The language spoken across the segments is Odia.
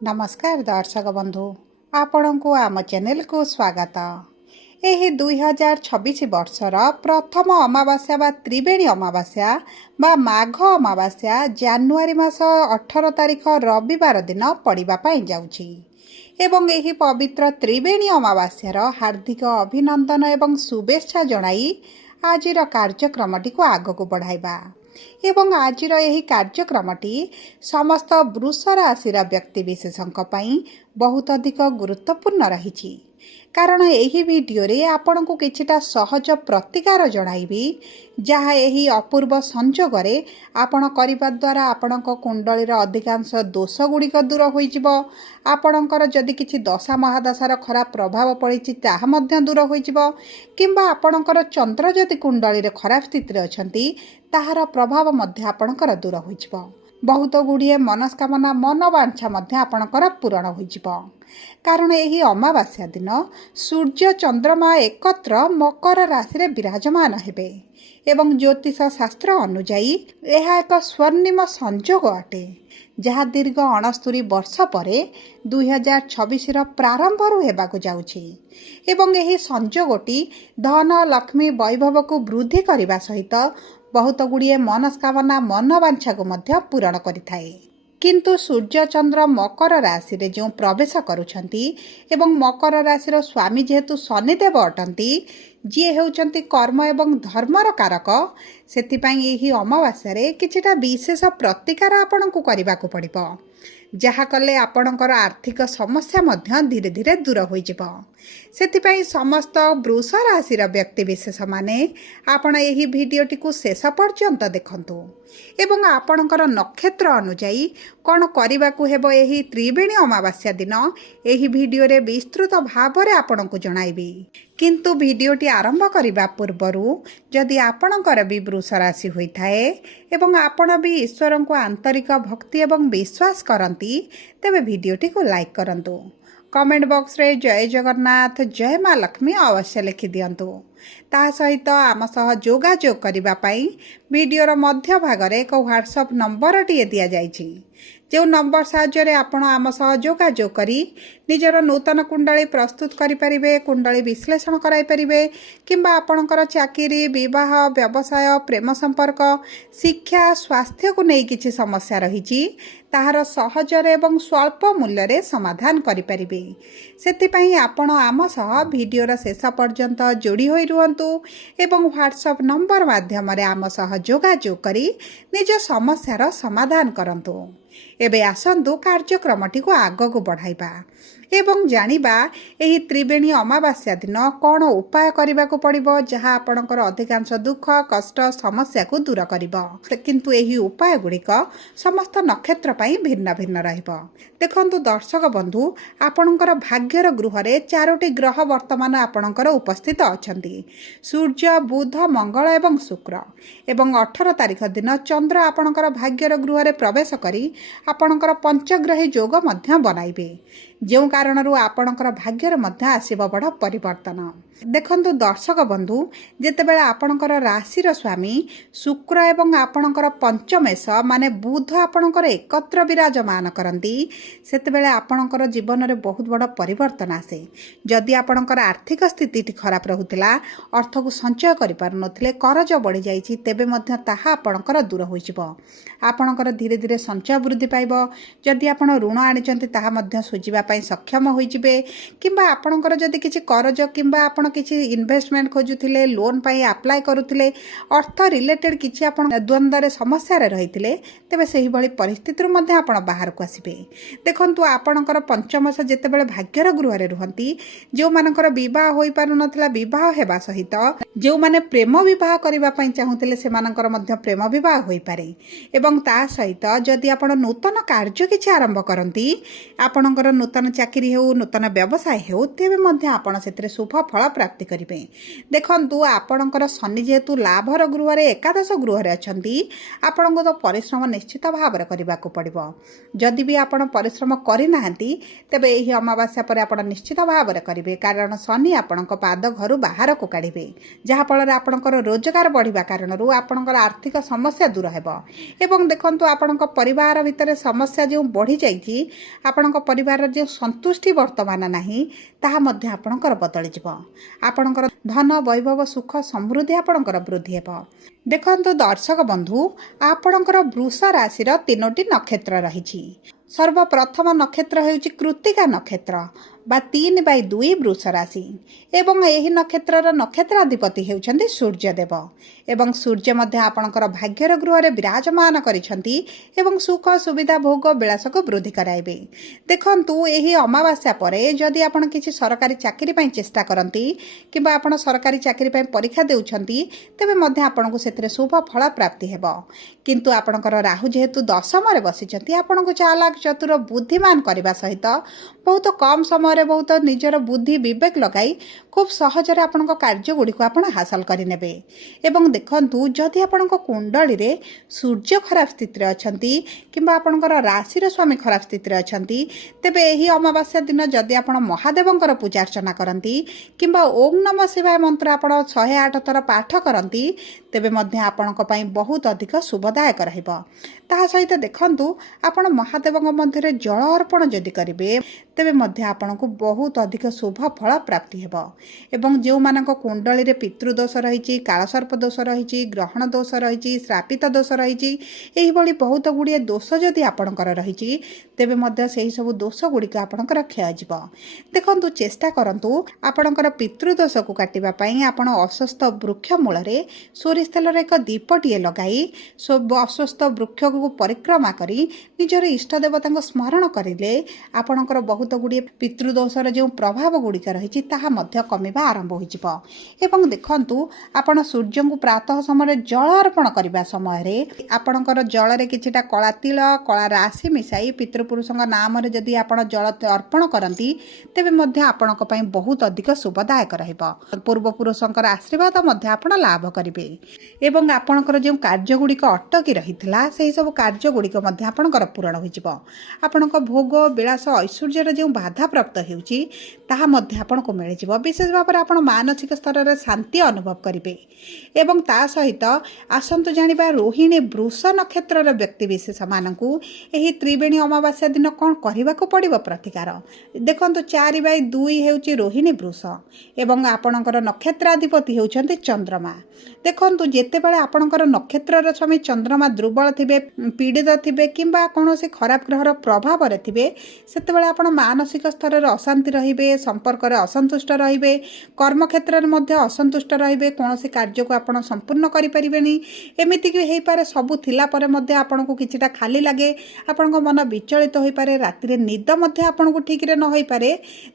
नमस्कार दर्शक बंधु आपण को आम चैनल को स्वागत। यह 2026 वर्षर प्रथम अमावास्या बा त्रिवेणी अमावास्या बा माघ अमावास्या जानुआरी मास 18 तारिख रविवार दिन पड़ापी जाऊँगी एवं यही पवित्र त्रिवेणी अमावास्यार हार्दिक अभिनंदन एवं शुभेच्छा जणाई आजिर कार्यक्रमटी को आगक बढ़ाइबा एवं आजिर यही कार्यक्रमटी समस्त वृष राशि व्यक्तिविशेषों बहुत अधिक गुरुत्वपूर्ण रही कारण यही वीडियो रे आपण को किछिटा सहज प्रतिकार जणाइबी जहाँ यही अपूर्व संजोग आपण करिबा द्वारा आपण कुंडलीर अधिकांश दोष गुड़िक दूर हो आपणकर जदि किछि दशा महादशार खराब प्रभाव पड़ी ताहा मध्य दूर हो किंबा आपणकर चंद्र जदि कुंडली रे खराब स्थिति रे अछंती ताहार प्रभाव मध्य आपणकर दूर हो बहुत गुड़िए मनस्कामना मनोवांछा मध्य आपणकर पूरण हो कारण यही अमावास्या दिन सूर्य चंद्रमा एकत्र मकर राशि रे विराजमान हेबे एवं ज्योतिष शास्त्र अनुजाई यह एक स्वर्णिम संजोग अटे जहाँ दीर्घ 69 वर्ष पर 2026 प्रारंभ होबाकू जाउछि एवं यही संजोगटी धन लक्ष्मी वैभव को वृद्धि करने सहित बहुत गुड़िए मनस्कामना मनोवांछा को मध्य पूरण करिथाए किंतु सूर्य चंद्र मकर राशि रे जो प्रवेश करुछंती एवं मकर राशि स्वामी जेहेतु शनिदेव अटंती जी हेउचंती कर्म एवं धर्मर कारक सेथिपाई यही अमावास्या रे किछिटा विशेष प्रतिकार आपनकु करिबाकू पड़िबो जहा कले आपणकर आर्थिक समस्या मध्य धीरे धीरे दूर होइजिबो सेथिपाई समस्त वृष राशि व्यक्तिविशेष माने आपण यही वीडियोटी को शेष पर्यंत देखंतु एवं आपणकर नक्षत्र अनुजाई कौन करबाकू हेबो यही त्रिवेणी अमावास्या दिन यही वीडियो रे विस्तृत भाव रे आपणकु जणाइबी किंतु वीडियोटी आरंभ करने पूर्वरु जदि आपणकर भी वृष राशि होइथाए एवं आपण भी ईश्वर को आंतरिक भक्ति एवं विश्वास करती तेबे वीडियोटी को लाइक करंतु कमेंट बॉक्स रे जय जगन्नाथ जय माँ लक्ष्मी अवश्य लिखि दियंतु ता सहित आम सह जोगाजोग करबा पई वीडियोर मध्य भागरे एक व्हाट्सएप नंबर टी दिया जाइछि जो नंबर साहाय्य आपण आम सह जोगाजोग करी निजर नूतन कुंडली प्रस्तुत करें कुंडली विश्लेषण कराइपारे किंबा आपणकर चाकरी विवाह व्यवसाय प्रेम संपर्क शिक्षा स्वास्थ्य को नहीं किछि समस्या रही ताहार सहजरे एवं स्वल्प मूल्य रे समाधान करें सेथिपाई आपण आम सह वीडियोर शेष पर्यंत जोड़ी होई रुहंतु एवं व्हाट्सएप नंबर माध्यम आम सह जोगाजोग करी निज समस्यार समाधान करंतु एबे आसंतु कार्यक्रमटी को आगक बढ़ाइबा एवं जानिबा एही त्रिवेणी अमावास्या दिन कौन उपाय करने को पड़िबो जहाँ आपणकर अधिकांश दुख कष्ट समस्या को दूर करिबो किंतु एही उपाय गुड़िक समस्त नक्षत्र पई भिन्न भिन्न रहिबो देखंतु दर्शक बंधु आपणकर भाग्यर गृह रे 4टी ग्रह वर्तमान आपणकर उपस्थित अछंती सूर्य बुध मंगल एवं शुक्र एवं 18 तारिख दिन चंद्र आपणकर भाग्यर गृह रे प्रवेश करी आपणकर पंचग्रही योग मध्य बनाइबे जो कारणरू आपणकर भाग्यर मध्य आसीबो बड़ परिवर्तन देखंतु दर्शक बंधु जेतेबेले आपणकर राशिर स्वामी शुक्र एवं आपणकर पंचमेश माने बुध आपणकर एकत्र विराजमान करती सेतेबेले आपणकर जीवन में बहुत बड़ परिवर्तन आसे जदि आपणकर आर्थिक स्थिति खराब रहुतिला अर्थ को संचय करि पारुनथिले करज बढ़ी जाइछि तेबे मध्य ताहा आपणकर दूर होइजिबो आपणकर धीरे धीरे संचय वृद्धि पाइबो जदि आपण ऋण आनिचंती ताहा मध्य सुझिबा पई सक्षम होइजिबे किंबा आपणकर जदि किछि करज किंबा आपण किछि इन्वेस्टमेंट खोजुथिले लोन पई अप्लाई करूथिले अर्थ रिलेटेड किछि आपण द्वंद्व रे समस्या रे रहिथिले तेबे सही भली परिस्थिति मध्ये आपण बाहर को आसीबे देखंतु आपणकर पंचमश जेतेबेले भाग्यर गृह रे रहंती जो मानकर विवाह होई पारु नथला विवाह हेबा सहित जो माने प्रेम विवाह करबा पई चाहुथिले से मानकर मध्ये प्रेम विवाह होई पारे एवं ता सहित जदि आपण नूतन कार्य किछि आरंभ करंती आपणकर नूतन चाकरी हेउ नूतन व्यवसाय हेउ तेबे मध्ये आपण सेतरे शुभ फल प्राप्ति करिवे देखंतु आपणकर शनि जेहेतु लाभर गृह रे एकादश गृह रे अछंती आपणको तो परिश्रम निश्चित भाव रे करबाकू पड़िबो जदि भी आपण परिश्रम करि नाहंती तेबे एही अमावास्या पर आपण निश्चित भाव रे करिवे कारण शनि आपणको पाद घरु बाहर को काढिबे जहा फल रे आपणकर रोजगार बढ़िबा कारणरू आपणकर आर्थिक समस्या दूर हेबो एवं देखंतु आपणको परिवार ଭିତରେ ସମସ୍ୟା ଯେଉଁ ବଢ଼ିଯାଇଛି, ଆପଣଙ୍କ ପରିବାରର ଯେଉଁ ସନ୍ତୁଷ୍ଟି ବର୍ତ୍ତମାନ ନାହିଁ, ତାହା ମଧ୍ୟ ଆପଣଙ୍କର ବଦଳିଯିବ। ଆପଣଙ୍କର ଧନ ବୈଭବ ସୁଖ ସମୃଦ୍ଧି ଆପଣଙ୍କର ବୃଦ୍ଧି ହେବ। ଦେଖନ୍ତୁ ଦର୍ଶକ ବନ୍ଧୁ, ଆପଣଙ୍କର ବୃଷ ରାଶିର 3ଟି ନକ୍ଷତ୍ର ରହିଛି। ସର୍ବପ୍ରଥମ ନକ୍ଷତ୍ର ହେଉଛି କୃତ୍ତିକା ନକ୍ଷତ୍ର ବା 3/2 ବୃଷ ରାଶି ଏବଂ ଏହି ନକ୍ଷତ୍ରର ନକ୍ଷତ୍ରାଧିପତି ହେଉଛନ୍ତି ସୂର୍ଯ୍ୟଦେବ ଏବଂ ସୂର୍ଯ୍ୟ ମଧ୍ୟ ଆପଣଙ୍କର ଭାଗ୍ୟର ଗୃହରେ ବିରାଜମାନ କରିଛନ୍ତି ଏବଂ ସୁଖ ସୁବିଧା ଭୋଗ ବିଳାସକୁ ବୃଦ୍ଧି କରାଇବେ। ଦେଖନ୍ତୁ ଏହି ଅମାବାସ୍ୟା ପରେ ଯଦି ଆପଣ କିଛି ସରକାରୀ ଚାକିରି ପାଇଁ ଚେଷ୍ଟା କରନ୍ତି କିମ୍ବା ଆପଣ ସରକାରୀ ଚାକିରି ପାଇଁ ପରୀକ୍ଷା ଦେଉଛନ୍ତି, ତେବେ ମଧ୍ୟ ଆପଣଙ୍କୁ ସେଥିରେ ଶୁଭ ଫଳ ପ୍ରାପ୍ତି ହେବ। କିନ୍ତୁ ଆପଣଙ୍କର ରାହୁ ଯେହେତୁ ଦଶମରେ ବସିଛନ୍ତି, ଆପଣଙ୍କୁ ଚାଲାକ ଚତୁର ବୁଦ୍ଧିମାନ କରିବା ସହିତ ବହୁତ କମ୍ ସମୟରେ ବହୁତ ନିଜର ବୁଦ୍ଧି ବିବେକ ଲଗାଇ ଖୁବ୍ ସହଜରେ ଆପଣଙ୍କ କାର୍ଯ୍ୟଗୁଡ଼ିକୁ ଆପଣ ହାସଲ କରିନେବେ। ଏବଂ ଦେଖନ୍ତୁ, ଯଦି ଆପଣଙ୍କ କୁଣ୍ଡଳୀରେ ସୂର୍ଯ୍ୟ ଖରାପ ସ୍ଥିତିରେ ଅଛନ୍ତି କିମ୍ବା ଆପଣଙ୍କର ରାଶିର ସ୍ୱାମୀ ଖରାପ ସ୍ଥିତିରେ ଅଛନ୍ତି, ତେବେ ଏହି ଅମାବାସ୍ୟା ଦିନ ଯଦି ଆପଣ ମହାଦେବଙ୍କର ପୂଜା ଅର୍ଚ୍ଚନା କରନ୍ତି କିମ୍ବା ଓಂ ନମଃ ଶିବାୟ ମନ୍ତ୍ର ଆପଣ 108 ଥର ପାଠ କରନ୍ତି, ତେବେ ମଧ୍ୟ ଆପଣଙ୍କ ପାଇଁ ବହୁତ ଅଧିକ ଶୁଭଦାୟକ ରହିବ। ତାହା ସହିତ ଦେଖନ୍ତୁ, ଆପଣ ମହାଦେବଙ୍କ ମଧ୍ୟରେ ଜଳ ଅର୍ପଣ ଯଦି କରିବେ, ତେବେ ମଧ୍ୟ ଆପଣଙ୍କୁ ବହୁତ ଅଧିକ ଶୁଭ ଫଳ ପ୍ରାପ୍ତି ହେବ। ଏବଂ ଯେଉଁମାନଙ୍କ କୁଣ୍ଡଳୀରେ ପିତୃଦୋଷ ରହିଛି, କାଳସର୍ପ ଦୋଷ ରହିଛି, ଗ୍ରହଣ ଦୋଷ ରହିଛି, ଶ୍ରାପିତ ଦୋଷ ରହିଛି, ଏହିଭଳି ବହୁତ ଗୁଡ଼ିଏ ଦୋଷ ଯଦି ଆପଣଙ୍କର ରହିଛି, ତେବେ ମଧ୍ୟ ସେହିସବୁ ଦୋଷ ଗୁଡ଼ିକ ଆପଣଙ୍କର କ୍ଷୟ ଯିବ। ଦେଖନ୍ତୁ, ଚେଷ୍ଟା କରନ୍ତୁ ଆପଣଙ୍କର ପିତୃଦୋଷକୁ କାଟିବା ପାଇଁ ଆପଣ ଅଶ୍ୱସ୍ଥ ବୃକ୍ଷ ମୂଳରେ ସୋରିଷ ତେଲର ଏକ ଦୀପଟିଏ ଲଗାଇ ଅଶ୍ୱସ୍ଥ ବୃକ୍ଷକୁ ପରିକ୍ରମା କରି ନିଜର ଇଷ୍ଟ ଦେବତାଙ୍କ ସ୍ମରଣ କରିଲେ ଆପଣଙ୍କର ବହୁତ ଗୁଡ଼ିଏ ପିତୃଦୋଷର ଯେଉଁ ପ୍ରଭାବ ଗୁଡ଼ିକ ରହିଛି ତାହା ମଧ୍ୟ କମିବା ଆରମ୍ଭ ହୋଇଯିବ। ଏବଂ ଦେଖନ୍ତୁ, ଆପଣ ସୂର୍ଯ୍ୟଙ୍କୁ ପ୍ରାତଃ ସମୟରେ ଜଳ ଅର୍ପଣ କରିବା ସମୟରେ ଆପଣଙ୍କର ଜଳରେ କିଛିଟା କଳା ତିଳ, କଳା ରାଶି ମିଶାଇ ପିତୃପୁରୁଷଙ୍କ ନାମରେ ଯଦି ଆପଣ ଜଳ ଅର୍ପଣ କରନ୍ତି, ତେବେ ମଧ୍ୟ ଆପଣଙ୍କ ପାଇଁ ବହୁତ ଅଧିକ ଶୁଭଦାୟକ ରହିବ। ପୂର୍ବପୁରୁଷଙ୍କର ଆଶୀର୍ବାଦ ମଧ୍ୟ ଆପଣ ଲାଭ କରିବେ ଏବଂ ଆପଣଙ୍କର ଯେଉଁ କାର୍ଯ୍ୟଗୁଡ଼ିକ ଅଟକି ରହିଥିଲା, ସେହିସବୁ କାର୍ଯ୍ୟଗୁଡ଼ିକ ମଧ୍ୟ ଆପଣଙ୍କର ପୂରଣ ହୋଇଯିବ। ଆପଣଙ୍କ ଭୋଗ ବିଳାସ ଐଶ୍ୱର୍ଯ୍ୟର ଯେଉଁ ବାଧାପ୍ରାପ୍ତ ହେଉଛି, ତାହା ମଧ୍ୟ ଆପଣଙ୍କୁ ମିଳିଯିବ। ବିଶେଷ ଭାବରେ ଆପଣ ମାନସିକ ସ୍ତରରେ ଶାନ୍ତି ଅନୁଭବ କରିବେ। ଏବଂ ତା ସହିତ ଆସନ୍ତୁ ଜାଣିବା ରୋହିଣୀ ବୃଷ ନକ୍ଷତ୍ରର ବ୍ୟକ୍ତିବିଶେଷମାନଙ୍କୁ ଏହି ତ୍ରିବେଣୀ ଅମାବାସ୍ୟା ଦିନ କ'ଣ କରିବାକୁ ପଡ଼ିବ ପ୍ରତିକାର। ଦେଖନ୍ତୁ, 4/2 ହେଉଛି ରୋହିଣୀ ବୃଷ ଏବଂ ଆପଣଙ୍କର ନକ୍ଷତ୍ରାଧିପତି ହେଉଛନ୍ତି ଚନ୍ଦ୍ରମା। ଦେଖନ୍ତୁ, ଯେତେବେଳେ ଆପଣଙ୍କର ନକ୍ଷତ୍ରର ସ୍ୱାମୀ ଚନ୍ଦ୍ରମା ଦୁର୍ବଳ ଥିବେ, ପୀଡ଼ିତ ଥିବେ କିମ୍ବା କୌଣସି ଖରାପ ଗ୍ରହର ପ୍ରଭାବରେ ଥିବେ, ସେତେବେଳେ ଆପଣ ମାନସିକ ସ୍ତରରେ ଅଶାନ୍ତି ରହିବେ, ସମ୍ପର୍କରେ ଅସନ୍ତୁଷ୍ଟ ରହିବେ, କର୍ମକ୍ଷେତ୍ରରେ ମଧ୍ୟ ଅସନ୍ତୁଷ୍ଟ ରହିବେ, କୌଣସି କାର୍ଯ୍ୟକୁ ଆପଣ ସମ୍ପୂର୍ଣ୍ଣ କରିପାରିବେନି। ଏମିତିକି ହୋଇପାରେ ସବୁ ଥିଲା ପରେ ମଧ୍ୟ ଆପଣଙ୍କୁ କିଛିଟା ଖାଲି ଲାଗେ, ଆପଣଙ୍କ ମନ ବିଚଳିତ ହୋଇପାରେ, ରାତିରେ ନିଦ ମଧ୍ୟ ଆପଣଙ୍କୁ ଠିକରେ ନ ହୋଇପାରେ।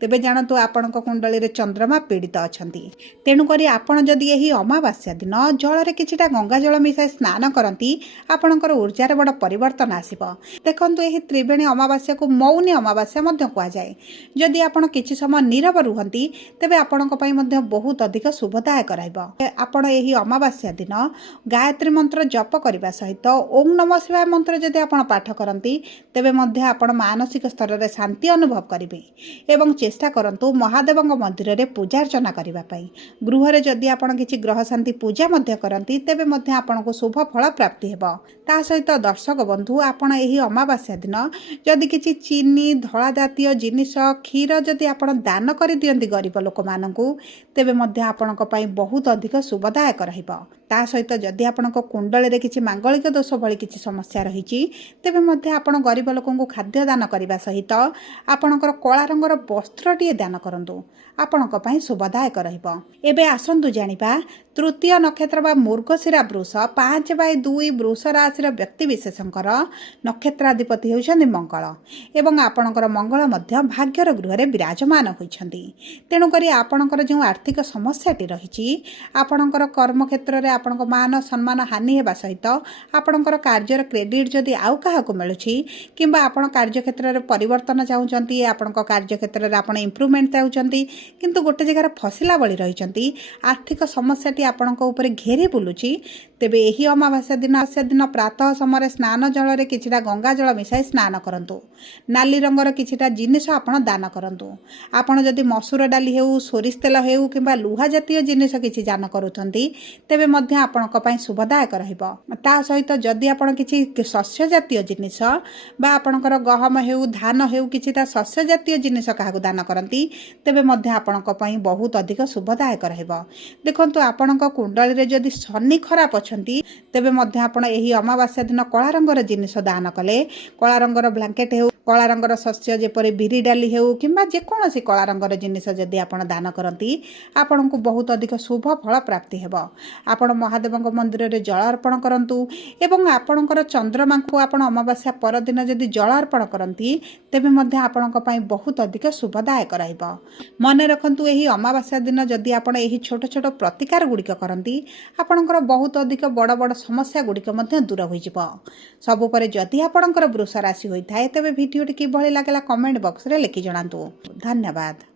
ତେବେ ଜାଣନ୍ତୁ, ଆପଣଙ୍କ କୁଣ୍ଡଳୀରେ ଚନ୍ଦ୍ରମା ପୀଡ଼ିତ ଅଛନ୍ତି। ତେଣୁକରି ଆପଣ ଯଦି ଏହି ଅମାବାସ୍ୟା ଦିନ ଜଳରେ କିଛିଟା ଗଙ୍ଗା ଜଳ ମିଶାଇ ସ୍ନାନ କରନ୍ତି, ଆପଣଙ୍କର ଉର୍ଜାରେ ବଡ଼ ପରିବର୍ତ୍ତନ ଆସିବ। ଦେଖନ୍ତୁ, ଏହି ତ୍ରିବେଣୀ ଅମାବାସ୍ୟାକୁ ମୌନୀ ଅମାବାସ୍ୟା ମଧ୍ୟ କୁହାଯାଏ। ଯଦି ଆପଣ କିଛି ସମୟ ନୀରବ ରୁହନ୍ତି, ତେବେ ଆପଣଙ୍କ ପାଇଁ ମଧ୍ୟ ବହୁତ ଅଧିକ ଶୁଭଦାୟକ ରହିବ। ଆପଣ ଏହି ଅମାବାସ୍ୟା ଦିନ ଗାୟତ୍ରୀ ମନ୍ତ୍ର ଜପ କରିବା ସହିତ ଓಂ ନମଃ ଶିବାୟ ମନ୍ତ୍ର ଯଦି ଆପଣ ପାଠ କରନ୍ତି, ତେବେ ମଧ୍ୟ ଆପଣ ମାନସିକ ସ୍ତରରେ ଶାନ୍ତି ଅନୁଭବ କରିବେ। ଏବଂ ଚେଷ୍ଟା କରନ୍ତୁ ମହାଦେବଙ୍କ ମନ୍ଦିରରେ ପୂଜା ଅର୍ଚ୍ଚନା କରିବା ପାଇଁ। ଗୃହରେ ଯଦି ଆପଣ କିଛି ଗ୍ରହ ଶାନ୍ତି ପୂଜା ମଧ୍ୟ କରନ୍ତି, ତେବେ ମଧ୍ୟ ଆପଣଙ୍କୁ ଶୁଭ ଫଳ ପ୍ରାପ୍ତି ହେବ। ତା ସହିତ ଦର୍ଶକ ବନ୍ଧୁ, ଆପଣ ଏହି ଅମାବାସ୍ୟା ଦିନ ଯଦି କିଛି ଚିନି, ଧଳା ଜାତୀୟ ଜିନିଷ, କ୍ଷୀର ଯଦି ଆପଣ ଦାନ କରିଦିଅନ୍ତି ଗରିବ ଲୋକମାନଙ୍କୁ, ତେବେ ମଧ୍ୟ ଆପଣଙ୍କ ପାଇଁ ବହୁତ ଅଧିକ ଶୁଭଦାୟକ ରହିବ। ତା ସହିତ ଯଦି ଆପଣଙ୍କ କୁଣ୍ଡଳୀରେ କିଛି ମାଙ୍ଗଳିକ ଦୋଷ ଭଳି କିଛି ସମସ୍ୟା ରହିଛି, ତେବେ ମଧ୍ୟ ଆପଣ ଗରିବ ଲୋକଙ୍କୁ ଖାଦ୍ୟ ଦାନ କରିବା ସହିତ ଆପଣଙ୍କର କଳା ରଙ୍ଗର ବସ୍ତ୍ରଟିଏ ଦାନ କରନ୍ତୁ, ଆପଣଙ୍କ ପାଇଁ ଶୁଭଦାୟକ ରହିବ। ଏବେ ଆସନ୍ତୁ ଜାଣିବା ତୃତୀୟ ନକ୍ଷତ୍ର ବା ମୃଗଶିରା ବୃଷ 5/2 ବୃଷ ରାଶିର ବ୍ୟକ୍ତିବିଶେଷଙ୍କର ନକ୍ଷତ୍ରାଧିପତି ହେଉଛନ୍ତି ମଙ୍ଗଳ ଏବଂ ଆପଣଙ୍କର ମଙ୍ଗଳ ମଧ୍ୟ ଭାଗ୍ୟର ଗୃହରେ ବିରାଜମାନ ହୋଇଛନ୍ତି। ତେଣୁକରି ଆପଣଙ୍କର ଯେଉଁ ଆର୍ଥିକ ସମସ୍ୟାଟି ରହିଛି, ଆପଣଙ୍କର କର୍ମକ୍ଷେତ୍ରରେ ଆପଣଙ୍କ ମାନ ସମ୍ମାନ ହାନି ହେବା ସହିତ ଆପଣଙ୍କର କାର୍ଯ୍ୟର କ୍ରେଡିଟ୍ ଯଦି ଆଉ କାହାକୁ ମିଳୁଛି କିମ୍ବା ଆପଣ କାର୍ଯ୍ୟକ୍ଷେତ୍ରରେ ପରିବର୍ତ୍ତନ ଚାହୁଁଛନ୍ତି, ଆପଣଙ୍କ କାର୍ଯ୍ୟକ୍ଷେତ୍ରରେ ଆପଣ ଇମ୍ପ୍ରୁଭମେଣ୍ଟ ଚାହୁଁଛନ୍ତି କିନ୍ତୁ ଗୋଟେ ଜାଗାରେ ଫସିଲା ଭଳି ରହିଛନ୍ତି, ଆର୍ଥିକ ସମସ୍ୟାଟି ଆପଣଙ୍କ ଉପରେ ଘେରି ବୁଲୁଛି, ତେବେ ଏହି ଅମାବାସ୍ୟା ଦିନ ପ୍ରାତଃ ସମୟରେ ସ୍ନାନ ଜଳରେ କିଛିଟା ଗଙ୍ଗା ଜଳ ମିଶାଇ ସ୍ନାନ କରନ୍ତୁ। ନାଲି ରଙ୍ଗର କିଛିଟା ଜିନିଷ ଆପଣ ଦାନ କରନ୍ତୁ। ଆପଣ ଯଦି ମସୁର ଡାଲି ହେଉ, ସୋରିଷ ତେଲ ହେଉ କିମ୍ବା ଲୁହା ଜାତୀୟ ଜିନିଷ କିଛି ଦାନ କରୁଛନ୍ତି, ତେବେ ମଧ୍ୟ ମଧ୍ୟ ଆପଣଙ୍କ ପାଇଁ ଶୁଭଦାୟକ ରହିବ। ତା ସହିତ ଯଦି ଆପଣ କିଛି ଶସ୍ୟ ଜାତୀୟ ଜିନିଷ ବା ଆପଣଙ୍କର ଗହମ ହେଉ ଧାନ ହେଉ କିଛି ତା ଶସ୍ୟ ଜାତୀୟ ଜିନିଷ କାହାକୁ ଦାନ କରନ୍ତି ତେବେ ମଧ୍ୟ ଆପଣଙ୍କ ପାଇଁ ବହୁତ ଅଧିକ ଶୁଭଦାୟକ ରହିବ। ଦେଖନ୍ତୁ ଆପଣଙ୍କ କୁଣ୍ଡଳୀରେ ଯଦି ଶନି ଖରାପ ଅଛନ୍ତି ତେବେ ମଧ୍ୟ ଆପଣ ଏହି ଅମାବାସ୍ୟା ଦିନ କଳା ରଙ୍ଗର ଜିନିଷ ଦାନ କଲେ, କଳା ରଙ୍ଗର ବ୍ଲାଙ୍କେଟ୍ ହେଉ, କଳା ରଙ୍ଗର ଶସ୍ୟ ଯେପରି ବିରି ଡାଲି ହେଉ କିମ୍ବା ଯେକୌଣସି କଳା ରଙ୍ଗର ଜିନିଷ ଯଦି ଆପଣ ଦାନ କରନ୍ତି ଆପଣଙ୍କୁ ବହୁତ ଅଧିକ ଶୁଭ ଫଳ ପ୍ରାପ୍ତି ହେବ। ଆପଣ ମହାଦେବଙ୍କ ମନ୍ଦିରରେ ଜଳ ଅର୍ପଣ କରନ୍ତୁ ଏବଂ ଆପଣଙ୍କର ଚନ୍ଦ୍ରମାଙ୍କୁ ଆପଣ ଅମାବାସ୍ୟା ପରଦିନ ଯଦି ଜଳ ଅର୍ପଣ କରନ୍ତି ତେବେ ମଧ୍ୟ ଆପଣଙ୍କ ପାଇଁ ବହୁତ ଅଧିକ ଶୁଭଦାୟକ ରହିବ। ମନେ ରଖନ୍ତୁ ଏହି ଅମାବାସ୍ୟା ଦିନ ଯଦି ଆପଣ ଏହି ଛୋଟ ଛୋଟ ପ୍ରତିକାର ଗୁଡ଼ିକ କରନ୍ତି ଆପଣଙ୍କର ବହୁତ ଅଧିକ ବଡ଼ ବଡ଼ ସମସ୍ୟା ଗୁଡ଼ିକ ମଧ୍ୟ ଦୂର ହୋଇଯିବ। ସବୁ ପରେ ଯଦି ଆପଣଙ୍କର ବୃଷ ରାଶି ହୋଇଥାଏ ତେବେ ଭିଡ଼ିଓଟି କିଭଳି ଲାଗିଲା କମେଣ୍ଟ ବକ୍ସରେ ଲେଖି ଜଣାନ୍ତୁ। ଧନ୍ୟବାଦ।